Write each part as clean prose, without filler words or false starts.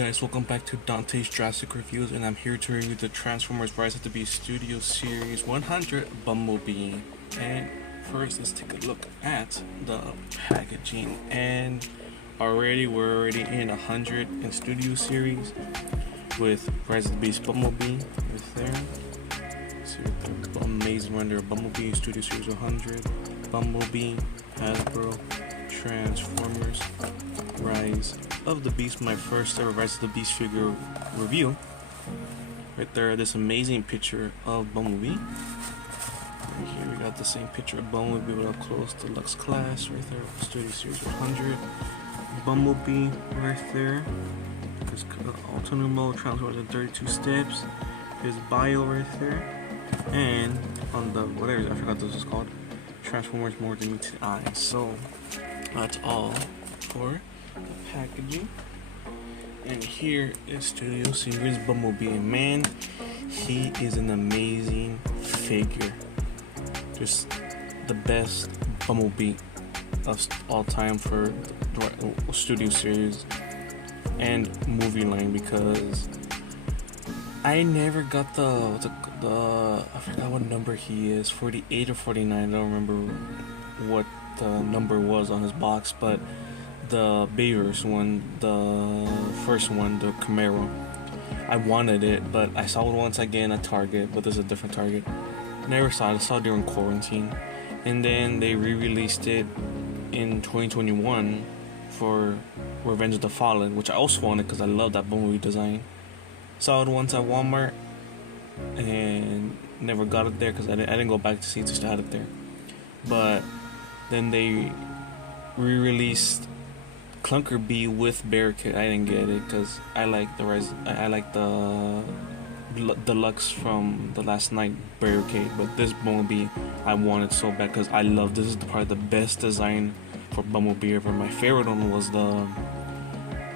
guys, welcome back to Dante's Jurassic Reviews, and I'm here to review the Transformers Rise of the Beast Studio Series 100 Bumblebee. And first, let's take a look at the packaging. And we're already in 100 in Studio Series with Rise of the Beast Bumblebee right there. See the amazing render of Bumblebee Studio Series 100, Bumblebee, Hasbro, Transformers, Rise of the Beast, my first ever Rise of the Beast figure review. Right there, this amazing picture of Bumblebee. Right here we got the same picture of Bumblebee with a close deluxe class right there, Studio Series 100. Bumblebee right there. This alternate mode transforms in 32 steps. His bio right there. And on the whatever I forgot this is called, Transformers More Than Meets the Eye. So that's all for the packaging. And here is Studio Series Bumblebee, and man, he is an amazing figure. Just the best Bumblebee of all time for the Studio Series and movie line, because I never got the I forgot what number he is, 48 or 49. I don't remember what the number was on his box, but the Beavers one, the first one, the Camaro, I wanted it, but I saw it once again at Target, but there's a different Target. Never saw it. I saw it during quarantine, and then they re-released it in 2021 for Revenge of the Fallen, which I also wanted because I love that Bumblebee design. Saw it once at Walmart and never got it there because I didn't go back to see if they still had it there. But then they re-released Clunker Bee with Barricade. I didn't get it because I like the I like the deluxe from the last night Barricade, but this Bumblebee I wanted so bad because I love this. Is probably the best design for Bumblebee ever. My favorite one was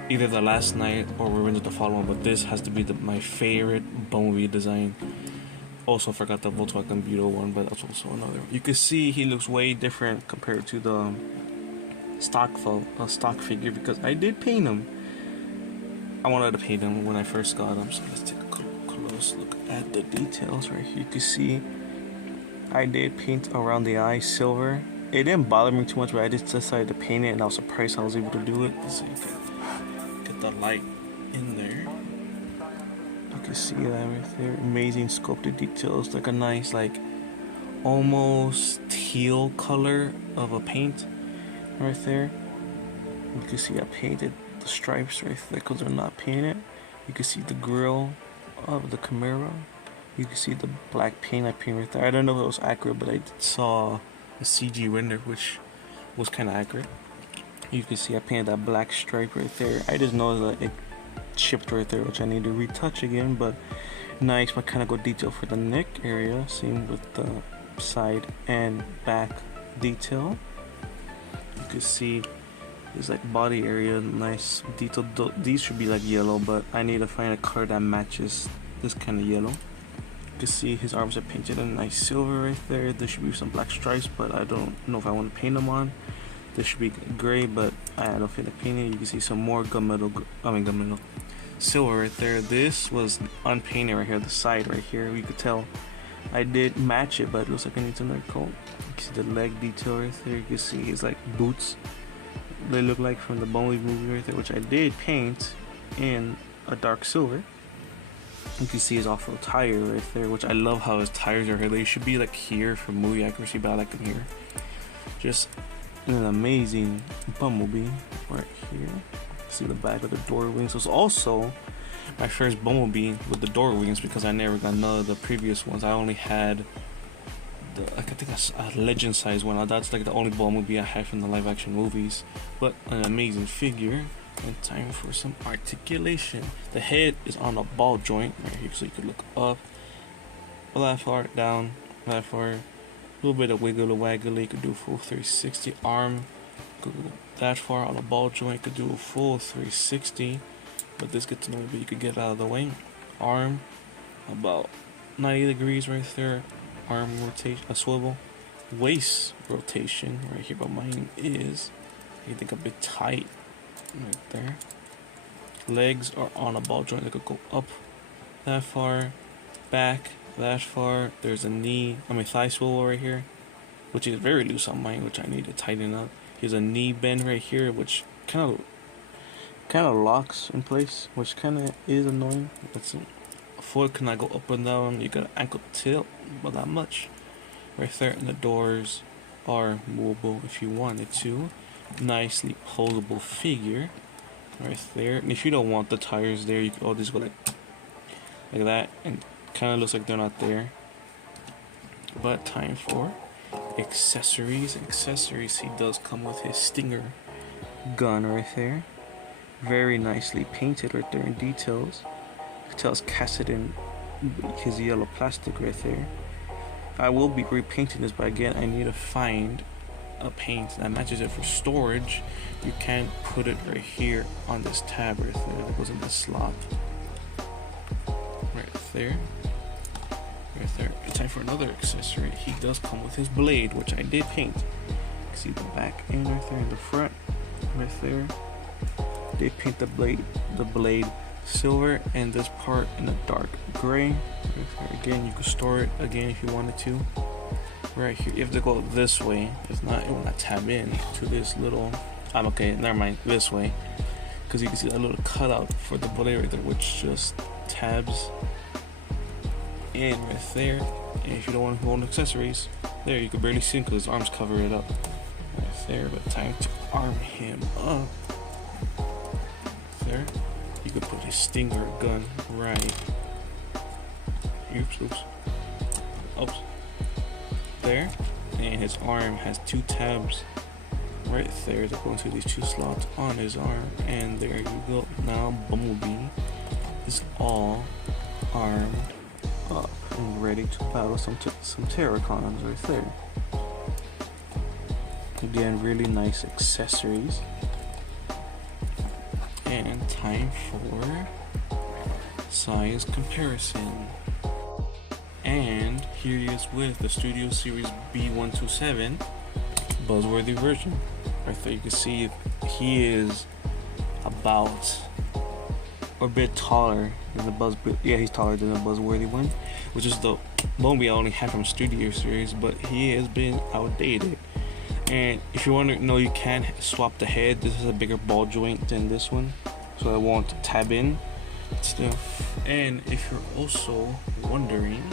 either the last night or Revenge of the Fallen one, but this has to be my favorite Bumblebee design. Also forgot the Volkswagen Beetle one, but that's also another. You can see he looks way different compared to the stock figure, because I did paint him. I wanted to paint him when I first got him, so let's take a close look at the details right here. You can see I did paint around the eye silver. It didn't bother me too much, but I just decided to paint it, and I was surprised I was able to do it. So you can get the light in there. You can see that right there. Amazing sculpted details, like a nice, like almost teal color of a paint right there. You can see I painted the stripes right there because they're not painted. You can see the grill of the Camaro. You can see the black paint I painted right there. I don't know if it was accurate, but I saw a CG render which was kind of accurate. You can see I painted that black stripe right there. I just know that it chipped right there, which I need to retouch again, but nice mechanical detail for the neck area. Same with the side and back detail. You can see there's like body area, nice detail. These should be like yellow, but I need to find a color that matches this kind of yellow. You can see his arms are painted in nice silver right there. There should be some black stripes, but I don't know if I want to paint them on. This should be gray, but I don't feel like painting. You can see some more gunmetal silver right there. This was unpainted right here, the side right here. You could tell I did match it, but it looks like I need another coat. You can see the leg detail right there. You can see it's like boots they look like from the Bumblebee movie right there, which I did paint in a dark silver. You can see his off-road tire right there, which I love how his tires are here. They should be like here for movie accuracy, but I like them here. Just an amazing Bumblebee right here. See the back of the door wings. It was also my first Bumblebee with the door wings because I never got none of the previous ones. I only had I think that's a legend size one. That's like the only Bumblebee I had from the live action movies. But an amazing figure. And time for some articulation. The head is on a ball joint right here, so you could look up, that far down, that far, a little bit of wiggly waggly. You could do a full 360. Arm could go that far on a ball joint. Could do a full 360, but this gets annoying, but you could get out of the way. Arm about 90 degrees right there. Arm rotation, a swivel. Waist rotation right here, but mine is I think a bit tight right there. legs are on a ball joint that could go up that far, back that far. There's a thigh swivel right here, which is very loose on mine, which I need to tighten up. Here's a knee bend right here, which kind of locks in place, which kind of is annoying. A foot cannot go up and down. You got an ankle tilt, but not much. Right there, and the doors are movable if you wanted to. Nicely posable figure right there. And if you don't want the tires there, you can always go like that, and kind of looks like they're not there. But time for accessories. He does come with his Stinger gun right there, very nicely painted right there in details. It tells casted in his yellow plastic right there. I will be repainting this, but again, I need to find a paint that matches it for storage. You can put it right here on this tab right there that goes in the slot. Right there. And time for another accessory. He does come with his blade, which I did paint. You can see the back end right there in the front, right there. They paint the blade silver, and this part in a dark gray. Right there. Again, you can store it again if you wanted to. Right here, you have to go this way. If not, it will not tab in to this little. Okay, never mind. This way, because you can see that little cutout for the blade right there, which just tabs in right there. And if you don't want to hold accessories, there you can barely see him because his arms cover it up right there. But time to arm him up. There, you could put his Stinger gun right. Oops. There, and his arm has two tabs right there that go into these two slots on his arm, and there you go. Now Bumblebee is all armed up and ready to battle some Terracons right there. Again, really nice accessories. And time for size comparison. And here he is with the Studio Series B127 Buzzworthy version. Right there you can see he is about a bit taller than the Buzzworthy. Yeah, he's taller than the Buzzworthy one, which is the Bumblebee I only have from Studio Series, but he has been outdated. And if you want to know, you can swap the head. This is a bigger ball joint than this one, so it won't tab in still. And if you're also wondering,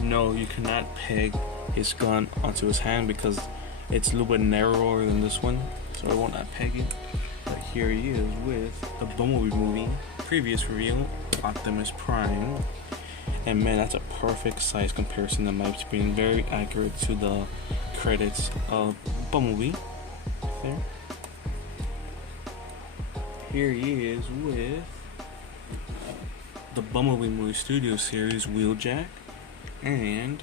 no, you cannot peg his gun onto his hand because it's a little bit narrower than this one, so I will not peg it. But here he is with the Bumblebee movie previous review, Optimus Prime. And man, that's a perfect size comparison in my opinion, very accurate to the credits of Bumblebee. There. Here he is with the Bumblebee movie Studio Series Wheeljack and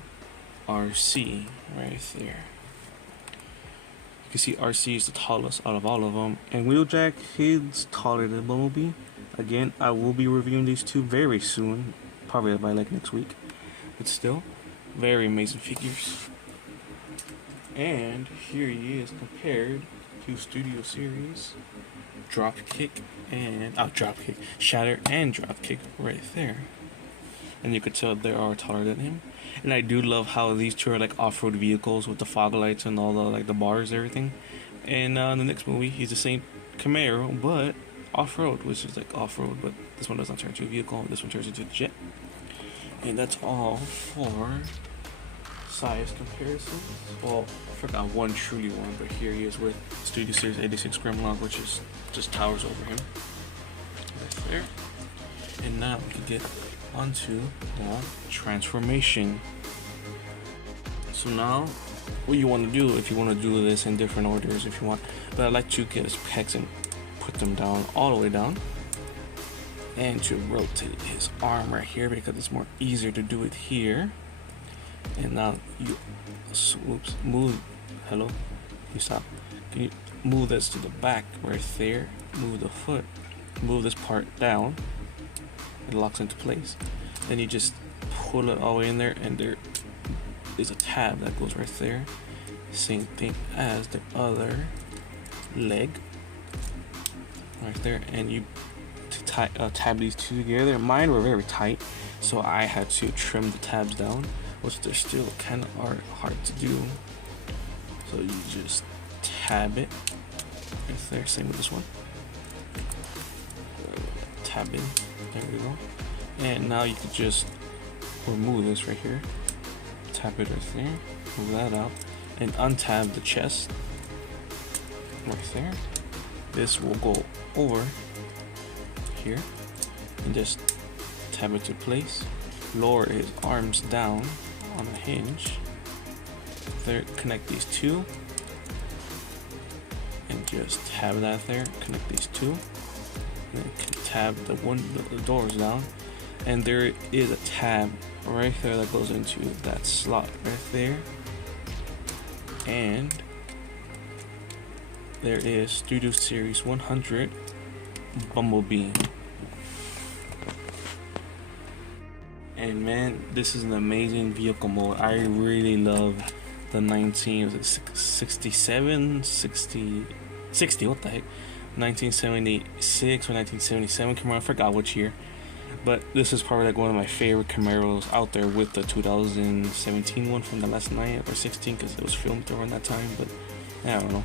RC right there. You can see RC is the tallest out of all of them, and Wheeljack, he's taller than Bumblebee. Again, I will be reviewing these two very soon, probably by like next week, but still, very amazing figures. And here he is compared to Studio Series Shatter and Dropkick right there. And you could tell they are taller than him. And I do love how these two are like off-road vehicles with the fog lights and all the like the bars and everything. And in the next movie, he's the same Camaro, but off-road, which is like off-road, but this one does not turn into a vehicle. This one turns into a jet. And that's all for size comparisons. Well, I forgot one truly one, but here he is with Studio Series 86 Grimlock, which is just towers over him. Right there. And now we can get onto the transformation. So now, what you want to do, if you want to do this in different orders, if you want, but I like to get his pecs and put them down all the way down, and to rotate his arm right here because it's more easier to do it here. And now you move. Hello, you stop. Can you move this to the back right there? Move the foot. Move this part down. It locks into place. Then you just pull it all the way in there, and there is a tab that goes right there. Same thing as the other leg right there, and you to tab these two together. Mine were very tight, so I had to trim the tabs down, which they're still kind of hard to do. So you just tab it right there. Same with this one. Tab in. There we go. And now you can just remove this right here. Tap it right there. Move that out, and untab the chest right there. This will go over here and just tab it to place. Lower his arms down on a hinge. There, connect these two, and just tab that there. Connect these two, and then tab the doors down, and there is a tab right there that goes into that slot right there, and there is Studio Series 100 Bumblebee. And man, this is an amazing vehicle mode. I really love the 60, what the heck, 1976 or 1977 Camaro, I forgot which year. But this is probably like one of my favorite Camaros out there, with the 2017 one from the last night, or 16, because it was filmed around that time. But I don't know.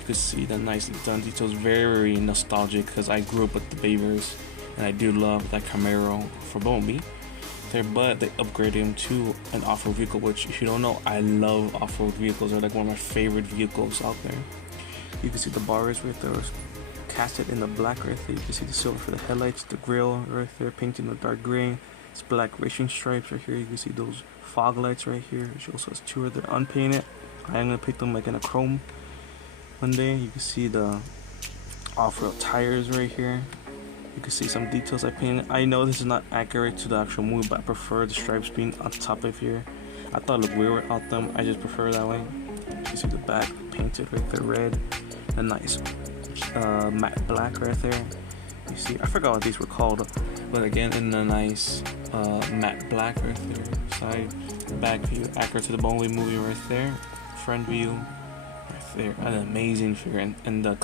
You can see the nicely done details, very nostalgic, because I grew up with the Babers, and I do love that Camaro for Bumblebee. But they upgraded him to an off-road vehicle, which, if you don't know, I love off-road vehicles. They're like one of my favorite vehicles out there. You can see the bars right there, casted in the black right there. You can see the silver for the headlights, the grille right there painted in the dark gray. It's black racing stripes right here. You can see those fog lights right here, which also has two of them unpainted. I'm gonna paint them like in a chrome one day. You can see the off-road tires right here. You can see some details I painted. I know this is not accurate to the actual movie, but I prefer the stripes being on top of here. I thought it looked weird without them. I just prefer it that way. You can see the back painted right there red. A nice matte black right there. You see, I forgot what these were called, but again, in a nice matte black right there. Side, back view, accurate to the Bumblebee movie right there. Front view right there. An amazing figure, and the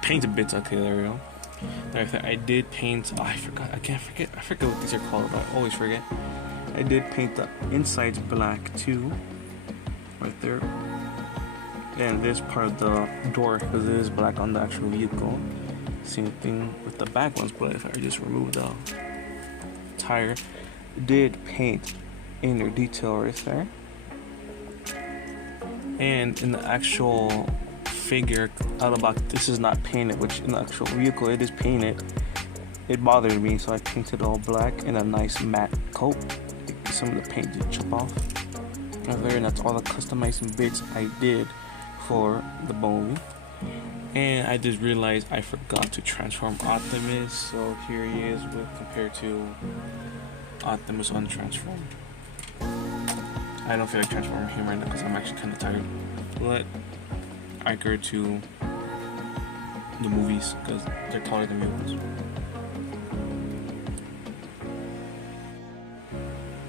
painted bits. Okay, there we go. Right there, I did paint. Oh, I forgot what these are called. I always forget. I did paint the insides black too, right there. And this part of the door, because it is black on the actual vehicle. Same thing with the back ones, but if I just remove the tire, did paint inner detail right there. And in the actual figure out of the box, this is not painted, which in the actual vehicle it is painted. It bothered me, so I painted all black in a nice matte coat. Some of the paint did chip off right there, and that's all the customizing bits I did for the Bumblebee. And I just realized I forgot to transform Optimus, so here he is compared to Optimus untransformed. I don't feel like transforming him right now because I'm actually kind of tired, but I go to the movies because they're taller than me ones.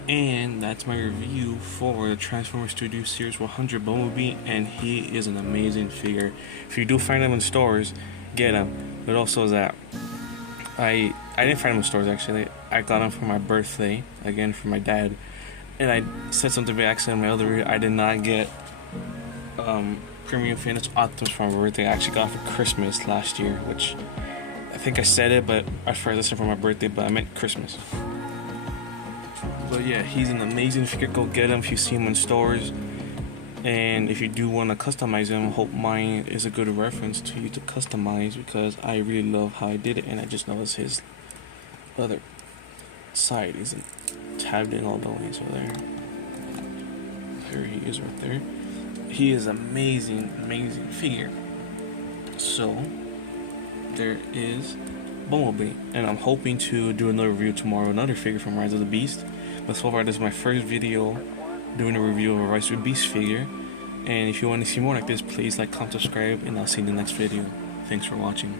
And that's my review for the Transformers Studio Series 100 Bumblebee, and he is an amazing figure. If you do find him in stores, get him. But also that I didn't find him in stores actually. I got him for my birthday, again for my dad. And I said something by accident in my other video. I did not get Premium Fitness Optimus for my birthday. I actually got it for Christmas last year, which I think I said it, but I first said for my birthday, but I meant Christmas. But yeah, he's an amazing figure. Go get him if you see him in stores. And if you do want to customize him, I hope mine is a good reference to you to customize, because I really love how I did it. And I just noticed his other side isn't tabbed in all the way, so there he is right there. He is amazing figure. So there is Bumblebee, and I'm hoping to do another review tomorrow, another figure from Rise of the Beast. But so far, this is my first video doing a review of a Rise of the Beast figure. And if you want to see more like this, please like, comment, subscribe, and I'll see you in the next video. Thanks for watching.